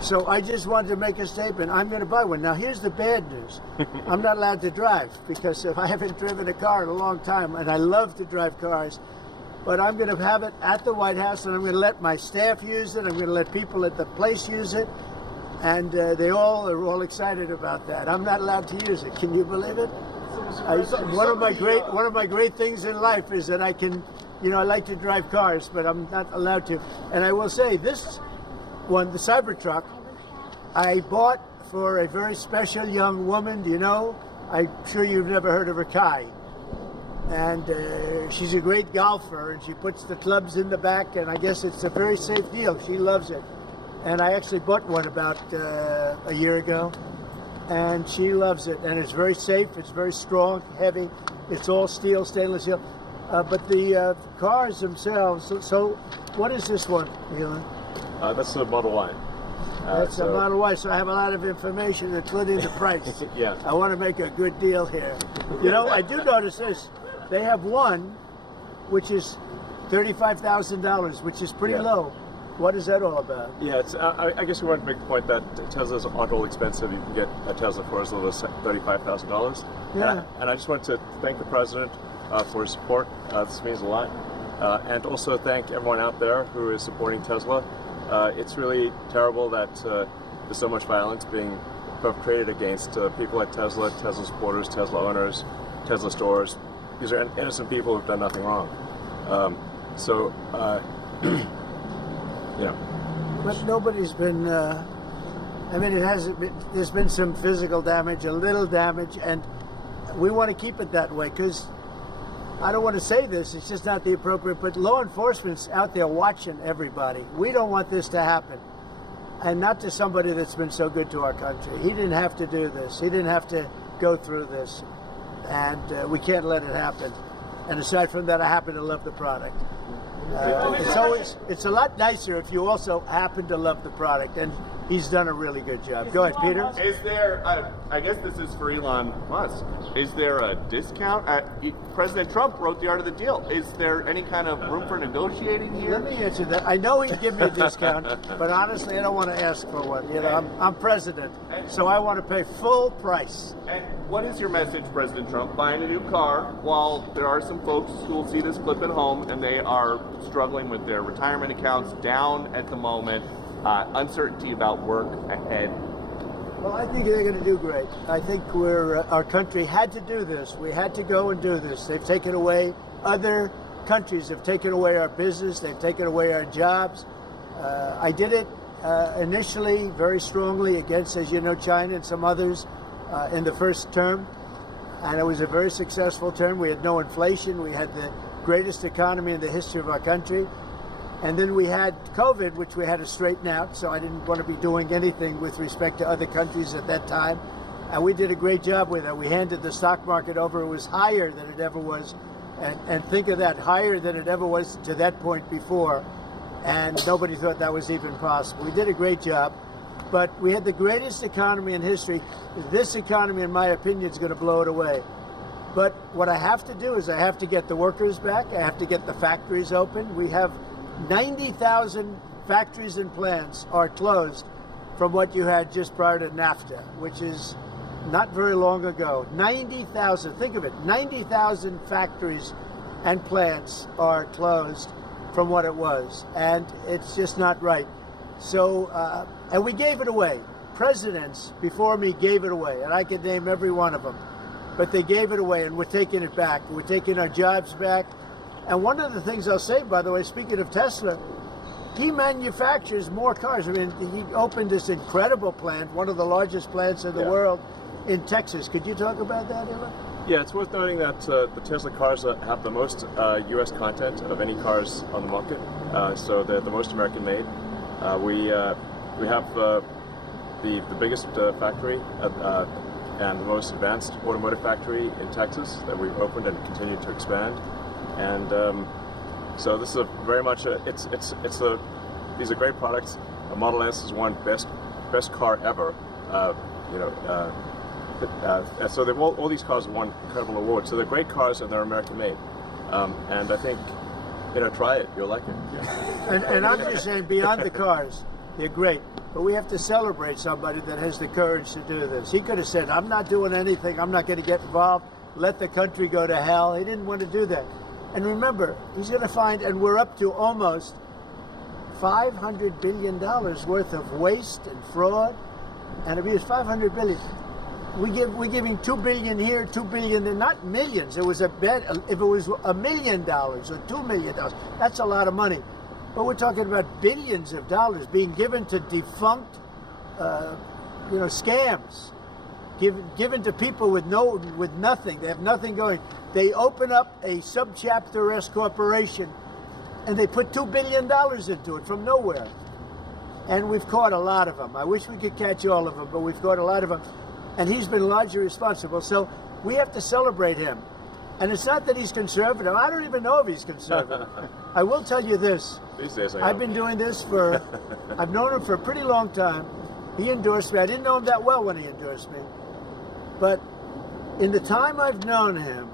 So I just wanted to make a statement. I'm going to buy one. Now, here's the bad news. I'm not allowed to drive because I haven't driven a car in a long time, and I love to drive cars. But I'm going to have it at the White House, and I'm going to let my staff use it. I'm going to let people at the place use it, and they all are all excited about that. I'm not allowed to use it. Can you believe it? One of my great things in life is that I can, I like to drive cars, but I'm not allowed to. And I will say this one, the Cybertruck, I bought for a very special young woman. Do you know? I'm sure you've never heard of her, Kai. And she's a great golfer, and she puts the clubs in the back, and I guess it's a very safe deal. She loves it. And I actually bought one about a year ago, and she loves it. And it's very safe, it's very strong, heavy, it's all steel, stainless steel. But the cars themselves, so what is this one, Elon? That's the Model Y. That's a Model Y, so I have a lot of information, including the price. Yeah. I want to make a good deal here. I do notice this. They have one, which is $35,000, which is pretty low. What is that all about? Yeah, it's, I guess we want to make the point that Teslas aren't all expensive. You can get a Tesla for as little as $35,000. Yeah. And I just want to thank the president for his support. This means a lot. And also thank everyone out there who is supporting Tesla. It's really terrible that there's so much violence being perpetrated against people at Tesla, Tesla supporters, Tesla owners, Tesla stores. These are innocent people who've done nothing wrong. But nobody's been, it hasn't been, there's been some physical damage, a little damage, and we want to keep it that way because I don't want to say this, it's just not the appropriate, but law enforcement's out there watching everybody. We don't want this to happen. And not to somebody that's been so good to our country. He didn't have to do this. He didn't have to go through this. And we can't let it happen. And aside from that, I happen to love the product. It's a lot nicer if you also happen to love the product, and he's done a really good job. Go ahead, Peter. Is there, I guess this is for Elon Musk, is there a discount? President Trump wrote the art of the deal. Is there any kind of room for negotiating here? Let me answer that. I know he'd give me a discount, but honestly, I don't want to ask for one. I'm president, so I want to pay full price. And what is your message, President Trump? Buying a new car while there are some folks who will see this clip at home and they are struggling with their retirement accounts down at the moment, uncertainty about work ahead. Well, I think they're going to do great. I think our country had to do this. We had to go and do this. They've taken away, other countries have taken away our business. They've taken away our jobs. I did it initially very strongly against, as you know, China and some others in the first term. And it was a very successful term. We had no inflation. We had the greatest economy in the history of our country. And then we had COVID, which we had to straighten out, so I didn't want to be doing anything with respect to other countries at that time. And we did a great job with it. We handed the stock market over. It was higher than it ever was. And think of that, higher than it ever was to that point before. And nobody thought that was even possible. We did a great job. But we had the greatest economy in history. This economy, in my opinion, is going to blow it away. But what I have to do is I have to get the workers back. I have to get the factories open. We have 90,000 factories and plants are closed from what you had just prior to NAFTA, which is not very long ago. 90,000, think of it, 90,000 factories and plants are closed from what it was, and it's just not right. So, and we gave it away. Presidents before me gave it away, and I could name every one of them, but they gave it away, and we're taking it back. We're taking our jobs back. And one of the things I'll say, by the way, speaking of Tesla, he manufactures more cars. I mean, he opened this incredible plant, one of the largest plants in the world, in Texas. Could you talk about that, Elon? Yeah, it's worth noting that the Tesla cars have the most U.S. content of any cars on the market, so they're the most American-made. We have the biggest factory and the most advanced automotive factory in Texas that we've opened and continue to expand. And so this is very much these are great products. The Model S is one best car ever. So all these cars have won incredible awards. So they're great cars and they're American made. And I think try it. You'll like it. And I'm just saying, beyond the cars, They're great. But we have to celebrate somebody that has the courage to do this. He could have said, I'm not doing anything. I'm not going to get involved. Let the country go to hell. He didn't want to do that. And remember, he's going to find, and we're up to almost $500 billion worth of waste and fraud and abuse. $500 billion. We're giving $2 billion here, $2 billion there, not millions. It was a bet. If it was $1 million or $2 million, that's a lot of money. But we're talking about billions of dollars being given to defunct, scams, given to people with nothing. They have nothing going. They open up a subchapter S corporation, and they put $2 billion into it from nowhere. And we've caught a lot of them. I wish we could catch all of them, but we've caught a lot of them. And he's been largely responsible. So we have to celebrate him. And it's not that he's conservative. I don't even know if he's conservative. I will tell you this. These days I've been doing this I've known him for a pretty long time. He endorsed me. I didn't know him that well when he endorsed me. But in the time I've known him,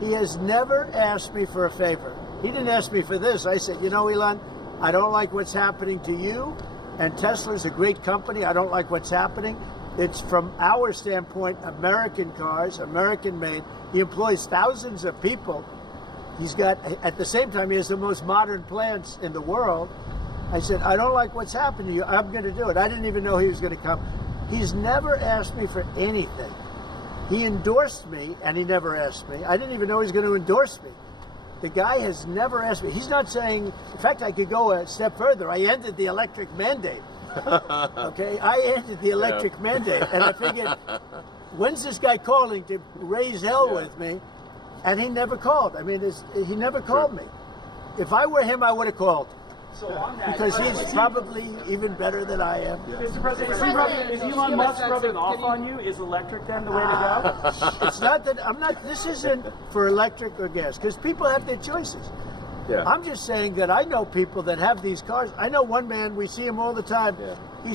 he has never asked me for a favor. He didn't ask me for this. I said, Elon, I don't like what's happening to you. And Tesla's a great company. I don't like what's happening. It's, from our standpoint, American cars, American made. He employs thousands of people. He's got, at the same time, he has the most modern plants in the world. I said, I don't like what's happened to you. I'm going to do it. I didn't even know he was going to come. He's never asked me for anything. He endorsed me, and he never asked me. I didn't even know he was going to endorse me. The guy has never asked me. He's not saying, in fact, I could go a step further. I ended the electric mandate. Okay, I ended the electric mandate, and I figured, when's this guy calling to raise hell with me? And he never called. I mean, he never called me. If I were him, I would have called. So on that, because he's probably even better than I am. Mr. President, is Elon Musk rubbing off on you? Is electric then the way to go? It's not that this isn't for electric or gas, because people have their choices. Yeah. I'm just saying that I know people that have these cars. I know one man, we see him all the time. Yeah. He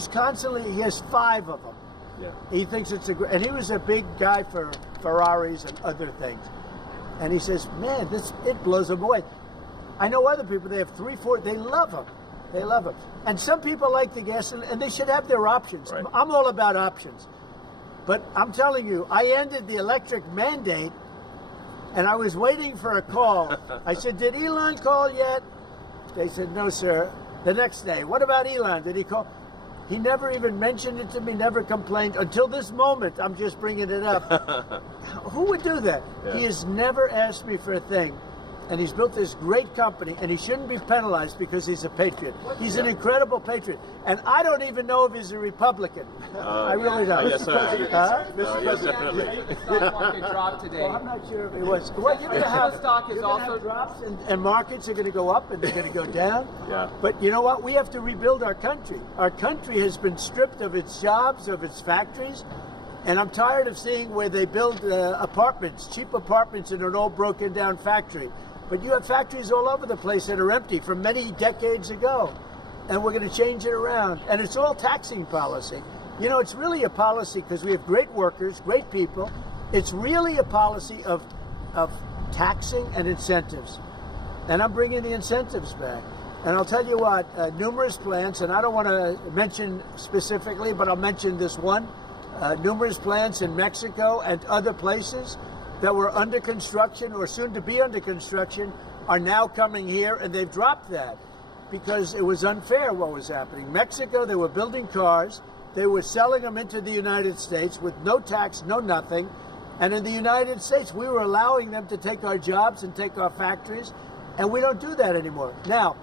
has 5 of them. Yeah. He thinks it's and he was a big guy for Ferraris and other things. And he says, man, it blows him away. I know other people, they have 3, 4, they love them. They love them. And some people like the gas, and they should have their options. Right. I'm all about options. But I'm telling you, I ended the electric mandate, and I was waiting for a call. I said, did Elon call yet? They said, no, sir. The next day, what about Elon? Did he call? He never even mentioned it to me, never complained. Until this moment, I'm just bringing it up. Who would do that? Yeah. He has never asked me for a thing. And he's built this great company, and he shouldn't be penalized because he's a patriot. He's an incredible patriot. And I don't even know if he's a Republican. I really don't. Yes, sir. Yes, definitely. Stock market dropped today. Well, I'm not sure if he was. Well, you're going to have stock is also drops, and markets are going to go up, and they're going to go down. Yeah. But you know what? We have to rebuild our country. Our country has been stripped of its jobs, of its factories. And I'm tired of seeing where they build apartments, cheap apartments in an old broken down factory. But you have factories all over the place that are empty from many decades ago. And we're going to change it around. And it's all taxing policy. You know, it's really a policy because we have great workers, great people. It's really a policy of taxing and incentives. And I'm bringing the incentives back. And I'll tell you what, numerous plants, and I don't want to mention specifically, but I'll mention this one. Numerous plants in Mexico and other places that were under construction or soon to be under construction are now coming here, and they've dropped that because it was unfair what was happening. Mexico, they were building cars, they were selling them into the United States with no tax, no nothing, and in the United States we were allowing them to take our jobs and take our factories, and we don't do that anymore. Now,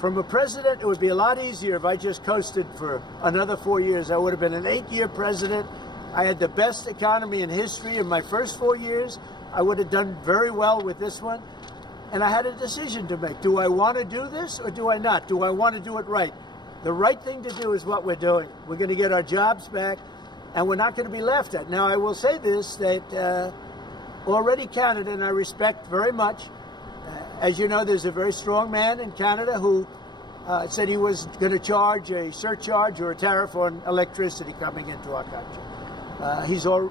from a president, it would be a lot easier if I just coasted for another 4 years. I would have been an 8-year president. I had the best economy in history in my first 4 years. I would have done very well with this one. And I had a decision to make. Do I want to do this or do I not? Do I want to do it right? The right thing to do is what we're doing. We're going to get our jobs back, and we're not going to be laughed at. Now, I will say this, that already Canada, and I respect very much, as you know, there's a very strong man in Canada who said he was going to charge a surcharge or a tariff on electricity coming into our country.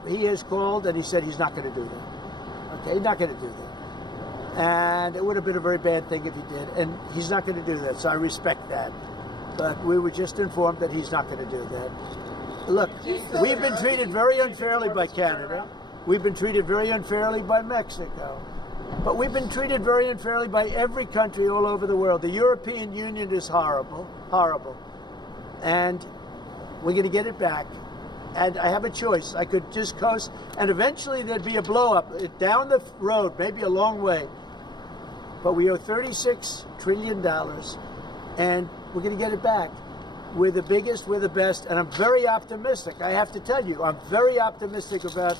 He has called and he said he's not going to do that. Okay, he's not going to do that. And it would have been a very bad thing if he did. And he's not going to do that, so I respect that. but we were just informed that he's not going to do that. Look, we've been treated very unfairly by Canada. We've been treated very unfairly by Mexico. But we've been treated very unfairly by every country all over the world. The European Union is horrible, horrible. And we're going to get it back. And I have a choice. I could just coast, and eventually there'd be a blow-up down the road, maybe a long way. But we owe $36 trillion, and we're going to get it back. We're the biggest, we're the best, and I'm very optimistic. I have to tell you, I'm very optimistic about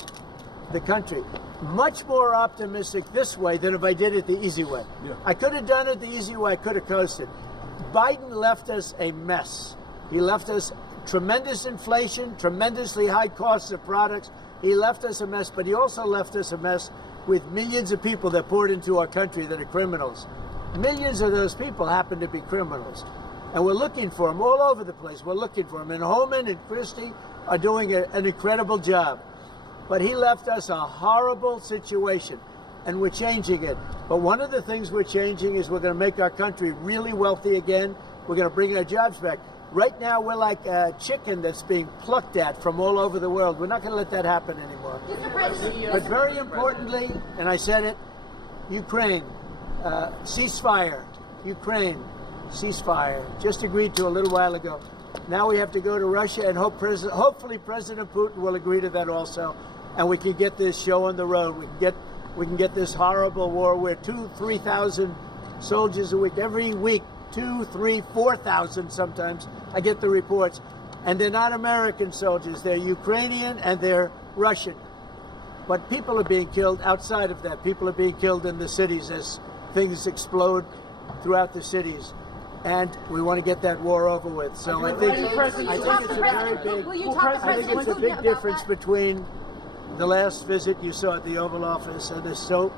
the country. Much more optimistic this way than if I did it the easy way. Yeah. I could have done it the easy way, I could have coasted. Biden left us a mess. He left us tremendous inflation, tremendously high costs of products. He left us a mess, but he also left us a mess with millions of people that poured into our country that are criminals. Millions of those people happen to be criminals. And we're looking for them all over the place. We're looking for them. And Holman and Christie are doing an incredible job. But he left us a horrible situation, and we're changing it. But one of the things we're changing is we're going to make our country really wealthy again. We're going to bring our jobs back. Right now, we're like a chicken that's being plucked at from all over the world. We're not going to let that happen anymore. But very importantly, and I said it, Ukraine, ceasefire. Ukraine, ceasefire. Just agreed to a little while ago. Now we have to go to Russia, and hopefully President Putin will agree to that also, and we can get this show on the road. We can get this horrible war where 2,000-3,000 soldiers a week, every week, 2,000, 3,000, 4,000 sometimes. I get the reports, and they're not American soldiers. They're Ukrainian and they're Russian. But people are being killed outside of that. People are being killed in the cities as things explode throughout the cities. And we want to get that war over with. So I think it's a big difference between the last visit you saw at the Oval Office and this. So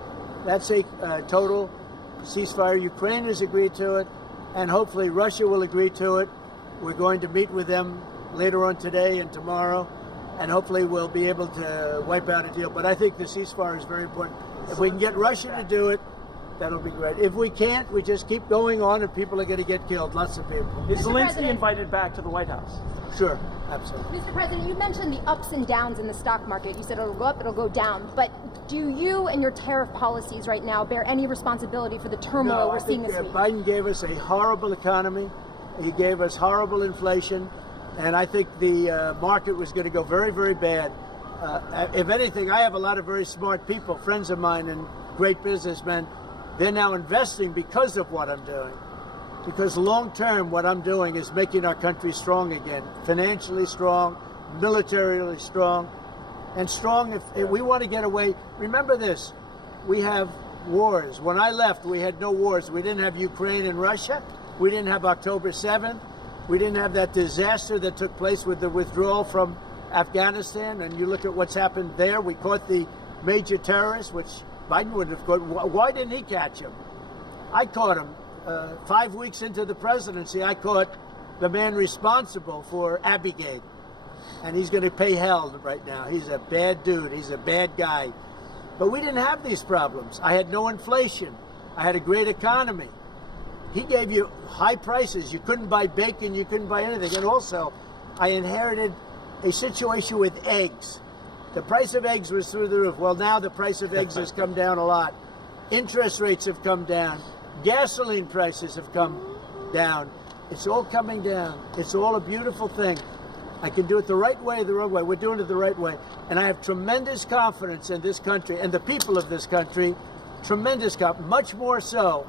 that's a total ceasefire. Ukraine has agreed to it, and hopefully Russia will agree to it. We're going to meet with them later on today and tomorrow, and hopefully we'll be able to wipe out a deal. But I think the ceasefire is very important. If we can get Russia to do it, that'll be great. If we can't, we just keep going on, and people are going to get killed. Lots of people. Is Zelensky invited back to the White House? Sure, absolutely. Mr. President, you mentioned the ups and downs in the stock market. You said it'll go up, it'll go down. But do you and your tariff policies right now bear any responsibility for the turmoil we're seeing this week? Biden gave us a horrible economy. He gave us horrible inflation. And I think the market was going to go very, very bad. If anything, I have a lot of very smart people, friends of mine and great businessmen. They're now investing because of what I'm doing. Because long term, what I'm doing is making our country strong again. Financially strong, militarily strong, and strong if we want to get away. Remember this, we have wars. When I left, we had no wars. We didn't have Ukraine and Russia. We didn't have October 7th. We didn't have that disaster that took place with the withdrawal from Afghanistan. And you look at what's happened there. We caught the major terrorist, which Biden wouldn't have caught. Why didn't he catch him? I caught him. 5 weeks into the presidency, I caught the man responsible for Abiegate. And he's going to pay hell right now. He's a bad dude. He's a bad guy. But we didn't have these problems. I had no inflation. I had a great economy. He gave you high prices. You couldn't buy bacon. You couldn't buy anything. And also, I inherited a situation with eggs. The price of eggs was through the roof. Well, now the price of eggs has come down a lot. Interest rates have come down. Gasoline prices have come down. It's all coming down. It's all a beautiful thing. I can do it the right way, the wrong way. We're doing it the right way. And I have tremendous confidence in this country and the people of this country. Tremendous confidence, much more so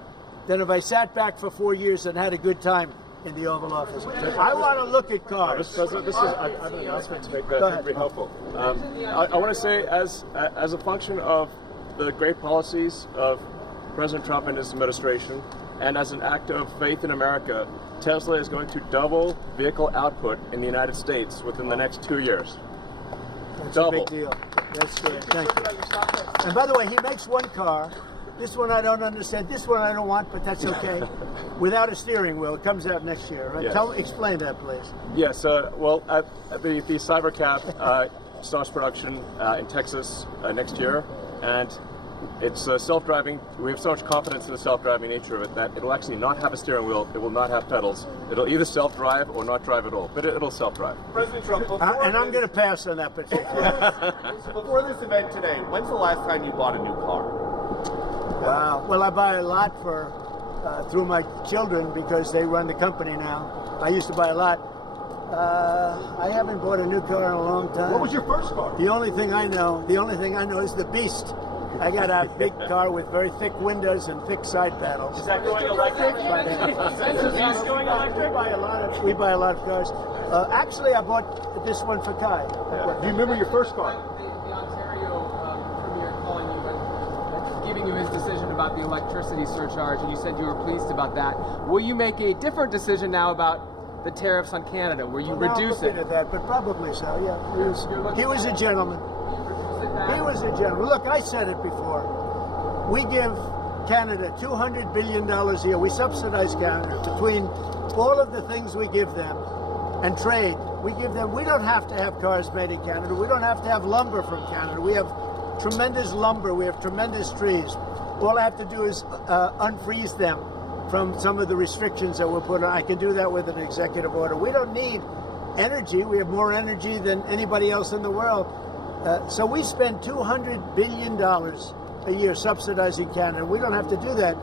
than if I sat back for 4 years and had a good time in the Oval Office. I want to look at cars. Mr. President, I have an announcement to make that I think would be helpful. I want to say, as a function of the great policies of President Trump and his administration, and as an act of faith in America, Tesla is going to double vehicle output in the United States within the next 2 years. That's a big deal. That's good. Thank you. And by the way, he makes one car. This one I don't understand. This one I don't want, but that's okay. Without a steering wheel. It comes out next year, right? Yes. Explain that, please. Yes. Well, the Cybercab starts production in Texas next year, and It's self-driving. We have so much confidence in the self-driving nature of it that it'll actually not have a steering wheel. It will not have pedals. It'll either self-drive or not drive at all. But it'll self-drive. President Trump, And I'm going to pass on that particular. before this event today, when's the last time you bought a new car? Wow. Well, I buy a lot for through my children because they run the company now. I used to buy a lot. I haven't bought a new car in a long time. What was your first car? The only thing I know is the Beast. I got a big car with very thick windows and thick side panels. Is that going electric? Is the Beast going electric? We buy a lot of cars. Actually, I bought this one for Kai. Do you remember your first car? The Ontario Premier calling you and giving you his decision about the electricity surcharge, and you said you were pleased about that. Will you make a different decision now about the tariffs on Canada? Will you reduce it? At that, but probably so. Yeah, he was a gentleman. He was a gentleman. Look, I said it before. We give Canada $200 billion a year. We subsidize Canada between all of the things we give them and trade. We give them. We don't have to have cars made in Canada. We don't have to have lumber from Canada. We have tremendous lumber. We have tremendous trees. All I have to do is unfreeze them from some of the restrictions that were put on. I can do that with an executive order. We don't need energy. We have more energy than anybody else in the world. So we spend $200 billion a year subsidizing Canada. We don't have to do that.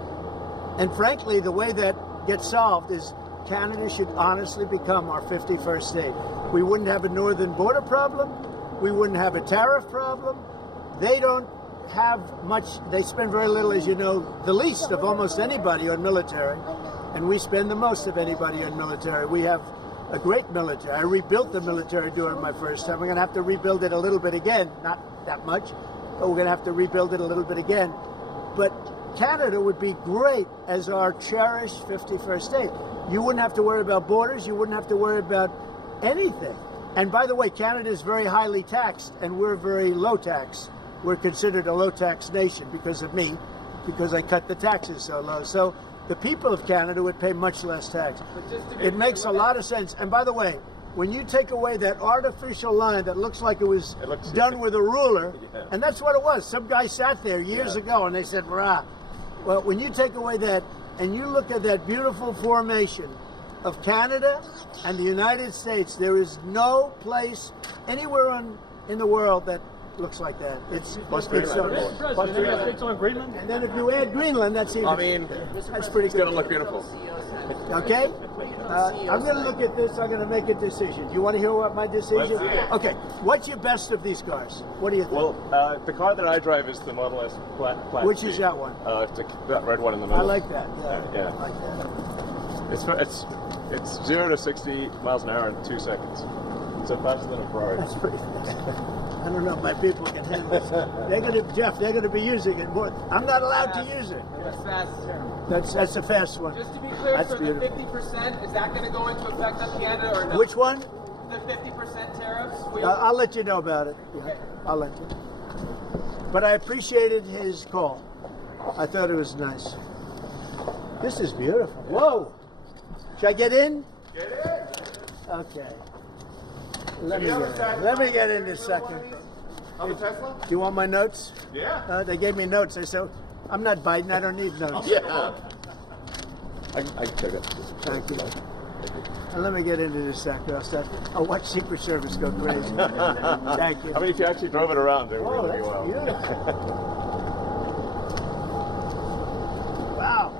And frankly, the way that gets solved is Canada should honestly become our 51st state. We wouldn't have a northern border problem. We wouldn't have a tariff problem. They don't have much. They spend very little, as you know, the least of almost anybody on military. And we spend the most of anybody on military. We have a great military. I rebuilt the military during my first time. We're going to have to rebuild it a little bit again. Not that much, but we're going to have to rebuild it a little bit again. But Canada would be great as our cherished 51st state. You wouldn't have to worry about borders. You wouldn't have to worry about anything. And by the way, Canada is very highly taxed, and we're very low tax. We're considered a low tax nation because of me, because I cut the taxes so low. So the people of Canada would pay much less tax. It makes a lot of sense. And by the way, when you take away that artificial line that looks like it was done with a ruler, and that's what it was. Some guy sat there years ago and they said, "Rah." Well, when you take away that and you look at that beautiful formation of Canada and the United States, there is no place anywhere in the world that looks like that. It's on Greenland. and then if you add Greenland, that's even. I mean, that's pretty it's good. going to look beautiful. Okay, I'm going to look at this. I'm going to make a decision. Do you want to hear what my decision? Okay, what's your best of these cars? What do you think? Well, the car that I drive is the Model S Plaid. Which is that one? That red one in the middle. I like that. Yeah. I like that. It's 0 to 60 miles an hour in 2 seconds. So faster than a Ferrari. That's pretty fast. I don't know if my people can handle this. They're going to be using it more. I'm not allowed to use it. That's fast. That's a fast one. Just to be clear, That's for beautiful. the 50%, is that going to go into effect on Canada or no? Which one? The 50% tariffs? I'll let you know about it. Yeah, Okay. I'll let you. But I appreciated his call. I thought it was nice. This is beautiful. Whoa! Should I get in? Get in. Okay. Let me get in this second. On the Tesla? Do you want my notes? Yeah. They gave me notes. I said, I'm not Biden. I don't need notes. Yeah. I can take it. Thank you. Let me get into this sector. I'll watch Secret Service go crazy. Thank you. I mean, if you actually drove it around, it would Oh, really be that's wild. beautiful. Wow.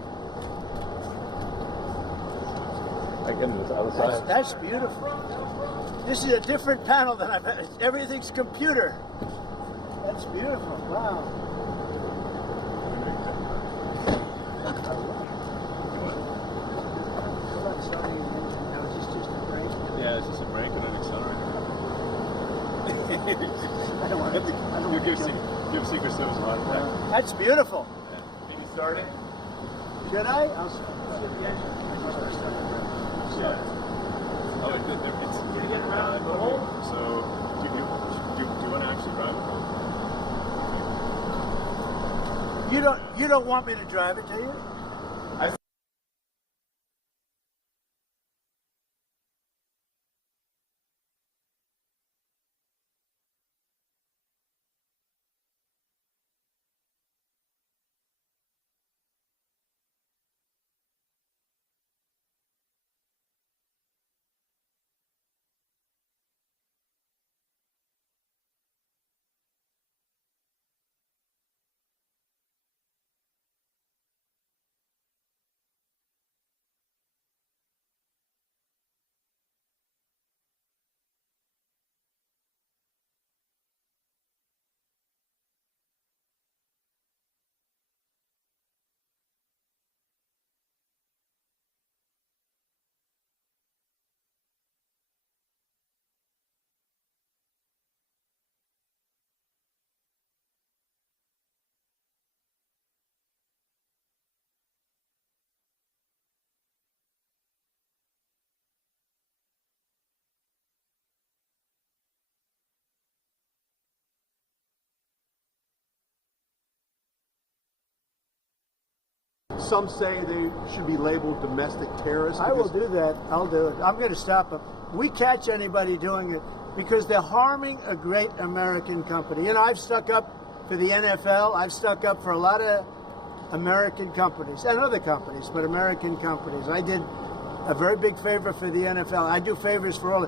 I get into the other side. That's beautiful. This is a different panel than I've had. Everything's computer. That's beautiful. Wow. Yeah, it's just a brake and an accelerator. I don't want to. Give Secret Service a lot of time. That's beautiful. Can you start it? Should I? Oh, it's getting around the hole. So, do you want to actually drive it? You don't want me to drive it, do you? some say they should be labeled domestic terrorists. I will do that. I'll do it. I'm going to stop them. We catch anybody doing it because they're harming a great American company. You know, I've stuck up for the NFL. I've stuck up for a lot of American companies and other companies, but American companies. I did a very big favor for the NFL. I do favors for all.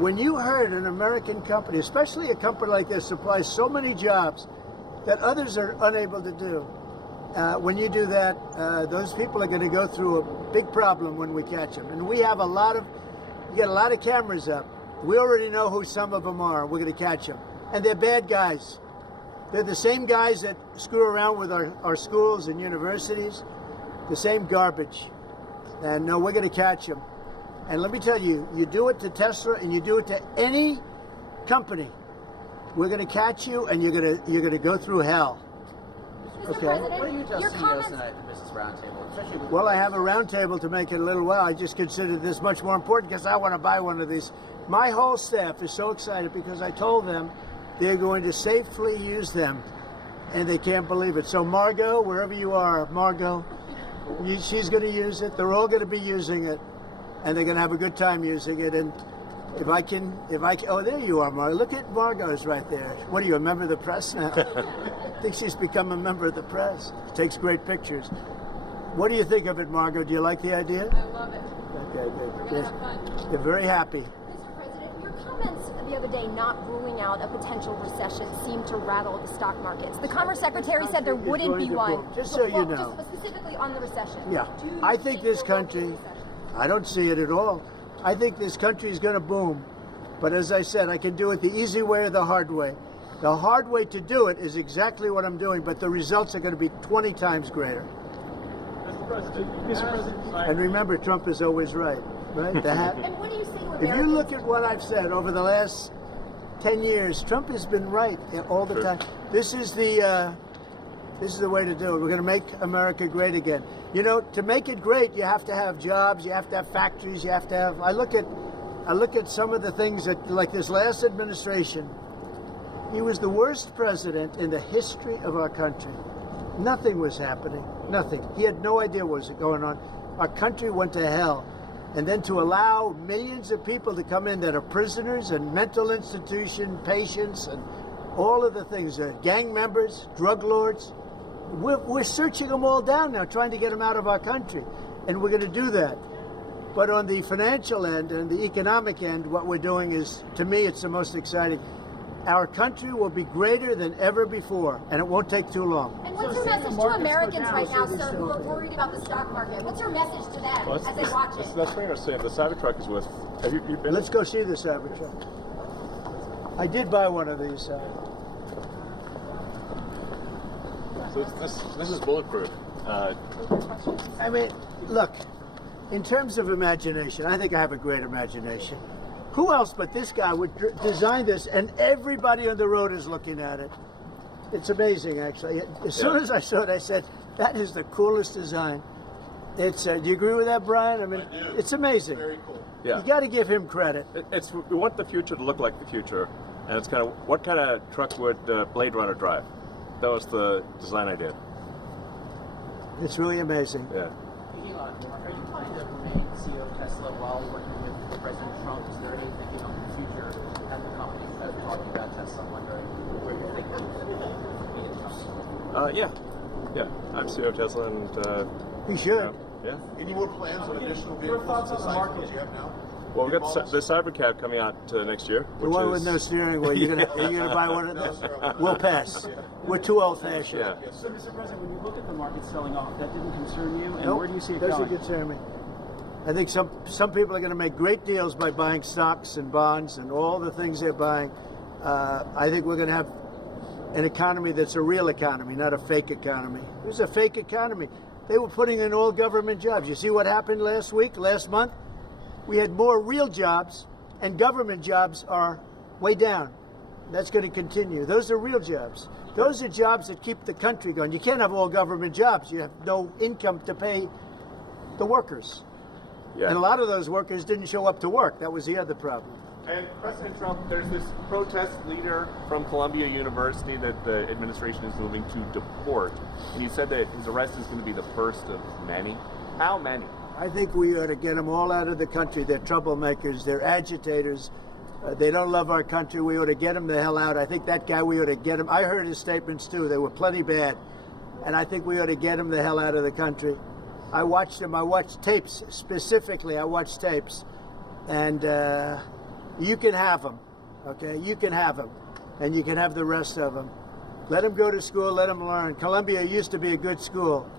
When you heard an American company, especially a company like this, supplies so many jobs that others are unable to do, when you do that, those people are going to go through a big problem when we catch them. And we have you get a lot of cameras up. We already know who some of them are. We're going to catch them. And they're bad guys. They're the same guys that screw around with our schools and universities, the same garbage. And no, we're going to catch them. And let me tell you, you do it to Tesla and you do it to any company, we're going to catch you and you're going to go through hell. Mr. Okay. President, What do you tell your CEOs comments. tonight at the Business Roundtable? Especially with Well, I have a roundtable to make it a little while. I just consider this much more important because I want to buy one of these. My whole staff is so excited because I told them they're going to safely use them, and they can't believe it. So Margot, wherever you are, Margot, she's going to use it. They're all going to be using it, and they're going to have a good time using it. And if I can, oh, there you are, Margot. Look at Margot's right there. What are you, a member of the press now? I think she's become a member of the press. Takes great pictures. What do you think of it, Margot? Do you like the idea? I love it. Okay, good. We're going to have fun. They're very happy. Mr. President, your comments the other day not ruling out a potential recession seemed to rattle the stock markets. The Commerce Secretary said there wouldn't be one. Just so you know. Just specifically on the recession. Yeah. Do you I think this there will be a country, recession? I don't see it at all. I think this country is going to boom. But as I said, I can do it the easy way or the hard way. The hard way to do it is exactly what I'm doing, but the results are going to be 20 times greater. Mr. President, And remember, Trump is always right, right? The hat. And what do you say to If Americans? you look at what I've said over the last 10 years, Trump has been right all the time. This is the way to do it. We're going to make America great again. You know, to make it great, you have to have jobs, you have to have factories, you have to have. I look at some of the things that, like this last administration, he was the worst president in the history of our country. Nothing was happening. Nothing. He had no idea what was going on. Our country went to hell. And then to allow millions of people to come in that are prisoners and mental institution patients and all of the things, gang members, drug lords, we're searching them all down now, trying to get them out of our country. And we're going to do that. But on the financial end and the economic end, what we're doing is, to me, it's the most exciting. Our country will be greater than ever before, and it won't take too long. And what's your message to Americans right now, sir, who are worried about the stock market? What's your message to them as they watch it? That's very interesting. The Cybertruck is with. Have you been? Let's go see the Cybertruck. I did buy one of these. So this is bulletproof. I mean, look, in terms of imagination, I think I have a great imagination. Who else but this guy would design this, and everybody on the road is looking at it? It's amazing, actually. As soon as I saw it, I said, that is the coolest design. It's. Do you agree with that, Brian? I mean, it's amazing. Very cool. Yeah. You got to give him credit. We want the future to look like the future, and it's kind of what kind of truck would Blade Runner drive? That was the design idea. It's really amazing. Yeah. Elon, are you planning to remain CEO of Tesla while working with President Trump? Is there any thinking on the future at the company as we're talking about Tesla? I'm wondering where you're thinking Yeah. I'm CEO of Tesla, and He should. yeah. Any more plans on additional your vehicles thoughts on the besides market? what you have now? Well, we've got the Cybercab coming out next year, The which one is with no steering wheel. You're gonna buy one of those? We'll pass. We're too old-fashioned. yeah. So, Mr. President, when you look at the market selling off, that didn't concern you, and Nope, where do you see it doesn't going? concern me. I think some people are going to make great deals by buying stocks and bonds and all the things they're buying. I think we're going to have an economy that's a real economy, not a fake economy. It was a fake economy. They were putting in all government jobs. You see what happened last month? We had more real jobs, and government jobs are way down. That's going to continue. Those are real jobs. Those are jobs that keep the country going. You can't have all government jobs. You have no income to pay the workers. Yeah. And a lot of those workers didn't show up to work. That was the other problem. And President Trump, there's this protest leader from Columbia University that the administration is moving to deport. And he said that his arrest is going to be the first of many. How many? I think we ought to get them all out of the country. They're troublemakers. They're agitators. They don't love our country. We ought to get them the hell out. I think that guy, we ought to get him. I heard his statements, too. They were plenty bad. And I think we ought to get him the hell out of the country. I watched him. I watched tapes. Specifically, I watched tapes. And you can have them, okay? You can have them. And you can have the rest of them. Let them go to school. Let them learn. Columbia used to be a good school.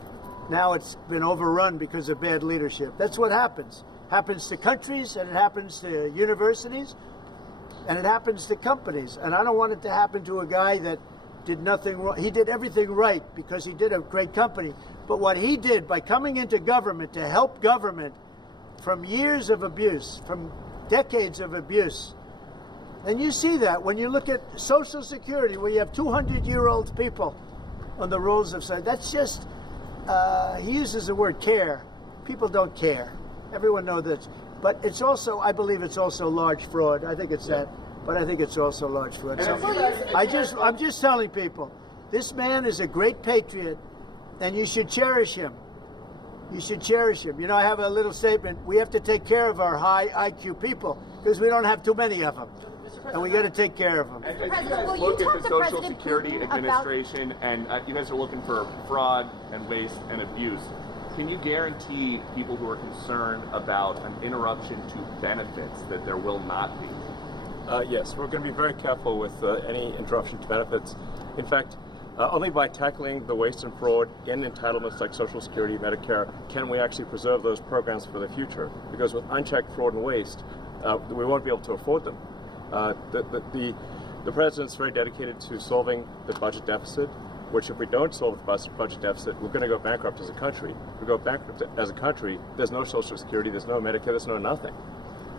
Now it's been overrun because of bad leadership. That's what happens. Happens to countries, and it happens to universities, and it happens to companies. And I don't want it to happen to a guy that did nothing wrong. He did everything right because he did a great company. But what he did by coming into government to help government from years of abuse, from decades of abuse, and you see that when you look at Social Security, where you have 200-year-old people on the rolls of society. That's just, he uses the word care. People don't care. Everyone knows that. But it's also, I believe it's also large fraud. I think it's that. But I think it's also large fraud. So I'm just telling people, this man is a great patriot, and you should cherish him. You should cherish him. You know, I have a little statement. We have to take care of our high IQ people because we don't have too many of them. And we got to take care of them. As you guys look at the Social Security Administration, and you guys are looking for fraud and waste and abuse, can you guarantee people who are concerned about an interruption to benefits that there will not be? Yes, we're going to be very careful with any interruption to benefits. In fact, only by tackling the waste and fraud in entitlements like Social Security, Medicare, can we actually preserve those programs for the future. Because with unchecked fraud and waste, we won't be able to afford them. The president's very dedicated to solving the budget deficit, which if we don't solve the budget deficit, we're going to go bankrupt as a country. If we go bankrupt as a country, there's no Social Security, there's no Medicare, there's no nothing.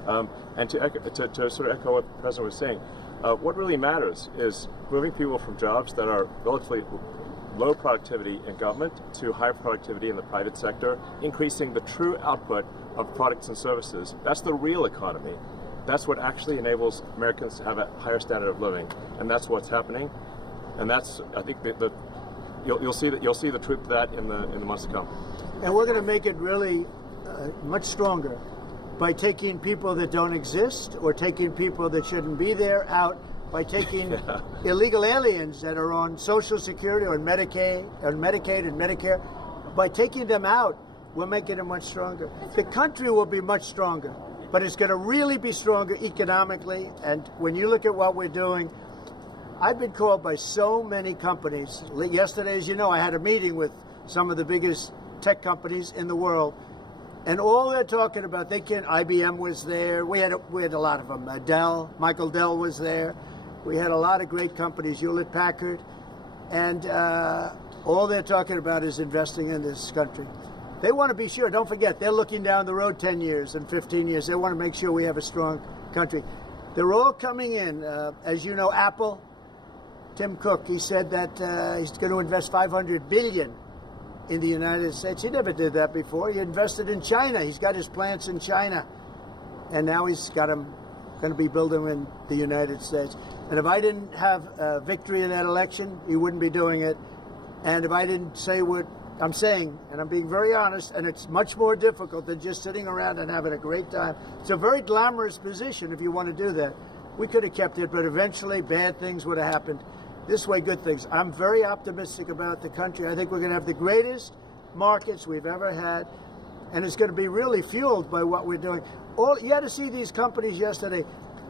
And to sort of echo what the president was saying, what really matters is moving people from jobs that are relatively low productivity in government to high productivity in the private sector, increasing the true output of products and services. That's the real economy. That's what actually enables Americans to have a higher standard of living, and that's what's happening. And that's, I think, you'll see the truth of that in the months to come. And we're going to make it really much stronger by taking people that don't exist or taking people that shouldn't be there out, by taking illegal aliens that are on Social Security or Medicaid and Medicare. By taking them out, we're making it much stronger. The country will be much stronger, but it's going to really be stronger economically. And when you look at what we're doing, I've been called by so many companies. Yesterday, as you know, I had a meeting with some of the biggest tech companies in the world, and all they're talking about, IBM was there. We had a lot of them. Michael Dell was there. We had a lot of great companies, Hewlett Packard, and all they're talking about is investing in this country. They want to be sure. Don't forget, they're looking down the road 10 years and 15 years. They want to make sure we have a strong country. They're all coming in. As you know, Apple, Tim Cook, he said that he's going to invest $500 billion in the United States. He never did that before. He invested in China. He's got his plants in China. And now he's got them going to be building in the United States. And if I didn't have victory in that election, he wouldn't be doing it. And if I didn't say what I'm saying, and I'm being very honest, and it's much more difficult than just sitting around and having a great time. It's a very glamorous position if you want to do that. We could have kept it, but eventually bad things would have happened. This way, good things. I'm very optimistic about the country. I think we're going to have the greatest markets we've ever had, and it's going to be really fueled by what we're doing. You had to see these companies yesterday.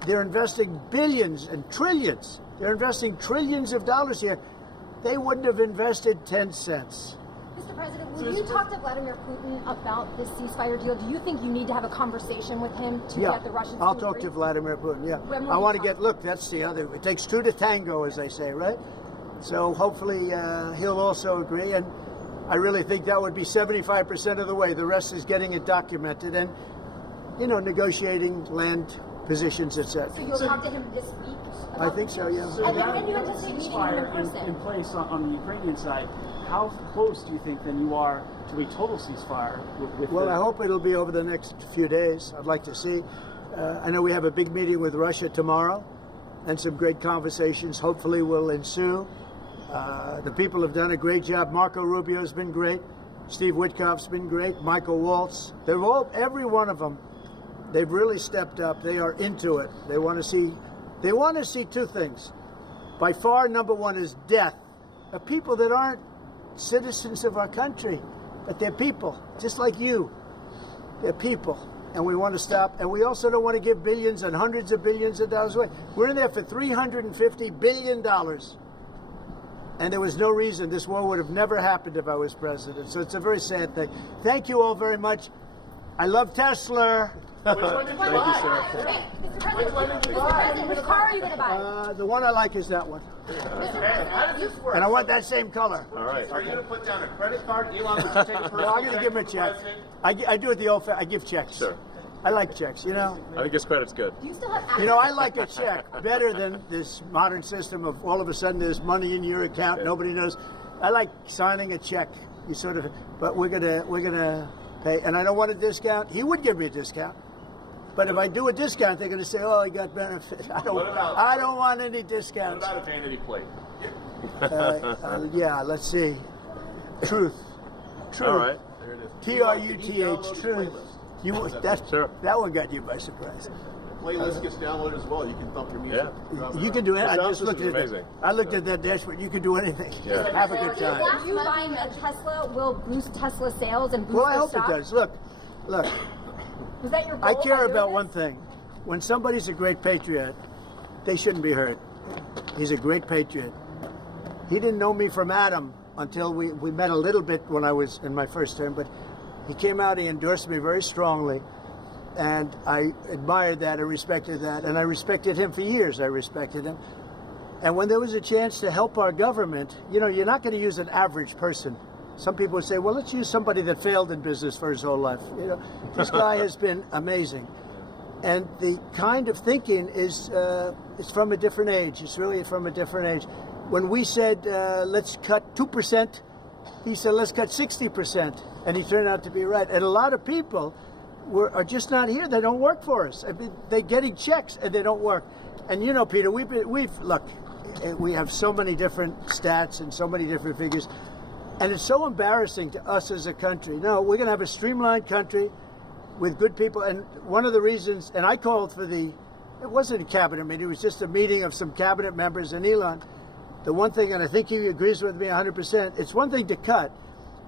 They're investing billions and trillions. They're investing trillions of dollars here. They wouldn't have invested 10 cents. Mr. President, will you talk to Vladimir Putin about this ceasefire deal? Do you think you need to have a conversation with him to get the Russians to I'll agree? talk to Vladimir Putin, I want to look, that's the other, it takes two to tango, as they say, right? So hopefully he'll also agree, and I really think that would be 75% of the way. The rest is getting it documented and, negotiating land positions, etc. So you'll talk to him this week? I think so, yeah. So and you anticipate meeting him in person? In place on the Ukrainian side, how close do you think then you are to a total ceasefire with Well, I hope it'll be over the next few days. I'd like to see. I know we have a big meeting with Russia tomorrow, and some great conversations hopefully will ensue. The people have done a great job. Marco Rubio's been great. Steve Witkoff's been great. Michael Waltz. They're all, every one of them, they've really stepped up. They are into it. They want to see two things. By far, number one is death of people that aren't citizens of our country, but they're people, just like you. They're people, and we want to stop. And we also don't want to give billions and hundreds of billions of dollars away. We're in there for $350 billion. And there was no reason this war would have never happened if I was president. So it's a very sad thing. Thank you all very much. I love Tesla. Which one did you buy? Mr. President, which car are you going to buy? The one I like is that one. How does this work? And I want that same color. All right. Are you going to put down a credit card? Elon, would you take a personal No, I'm going to give him a from the check. president? I do it the old I give checks. Sure. I like checks, you know. I think his credit's good. Do you still have access? You know, I like a check better than this modern system of all of a sudden there's money in your account, Yeah. nobody knows. I like signing a check. You sort of, but we're gonna pay, and I don't want a discount. He would give me a discount, but if I do a discount, they're gonna say, "Oh, he got benefit." I don't want any What discounts. about a vanity plate? Yeah, let's see. Truth. All right. There it is. TRUTH. Truth. Sure. That one got you by surprise. Playlist gets downloaded as well. You can thump your music. Yeah. drop it You around. can do it. I sound just looked system's at amazing. I looked at that dashboard. You can do anything. Yeah. Have a good time. You buying a Tesla will boost Tesla sales and boost Well, I their hope stock? it does. Look. Was that your goal I by care doing about this? one thing. When somebody's a great patriot, they shouldn't be hurt. He's a great patriot. He didn't know me from Adam until we met a little bit when I was in my first term, but he came out, he endorsed me very strongly, and I admired that, I respected that, and I respected him for years. I respected him. And when there was a chance to help our government, you know, you're not going to use an average person. Some people would say, well, let's use somebody that failed in business for his whole life. You know, this guy has been amazing. And the kind of thinking is it's from a different age. It's really from a different age. When we said, let's cut 2%, he said, let's cut 60%. And he turned out to be right. And a lot of people are just not here. They don't work for us. I mean, they're getting checks and they don't work. And you know, Peter, look, we have so many different stats and so many different figures. And it's so embarrassing to us as a country. No, we're going to have a streamlined country with good people. And one of the reasons, and I called for it wasn't a cabinet meeting, it was just a meeting of some cabinet members and Elon. The one thing, and I think he agrees with me 100%, it's one thing to cut,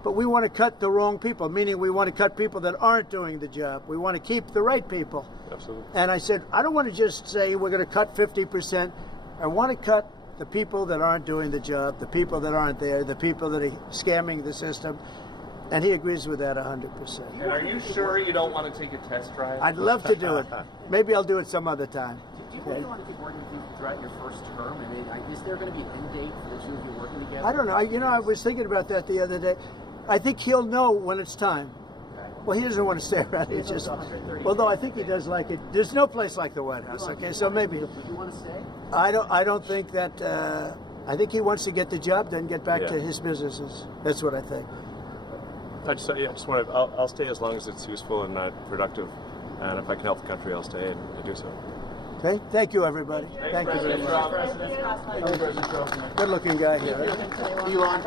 but we want to cut the wrong people, meaning we want to cut people that aren't doing the job. We want to keep the right people. Absolutely. And I said, I don't want to just say we're going to cut 50%. I want to cut the people that aren't doing the job, the people that aren't there, the people that are scamming the system. And he agrees with that 100%. And are you sure you don't want to take a test drive? I'd love to do it. Maybe I'll do it some other time. Do you really want to keep working with you throughout your first term? I mean, is there going to be an end date for the two of you working together? I don't know. I was thinking about that the other day. I think he'll know when it's time. Well, he doesn't want to stay around here. Just, although I think he does like it. There's no place like the White House. Okay, so maybe. Do you want to stay? I don't think that. I think he wants to get the job done, get back to his businesses. That's what I think. I just want to. I'll stay as long as it's useful and productive, and if I can help the country, I'll stay and do so. Okay. Thank you, everybody. Thank you very much. Good-looking guy here. Right? Elon.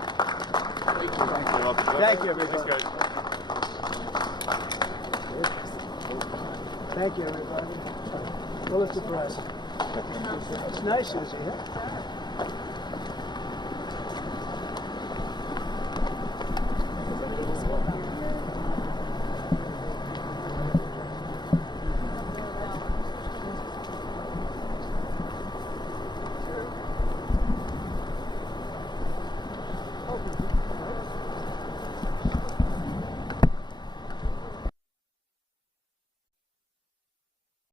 Thank you, everybody. Thanks, guys. Thank you, everybody. Pulitzer Prize. It's nice, Susie. Huh?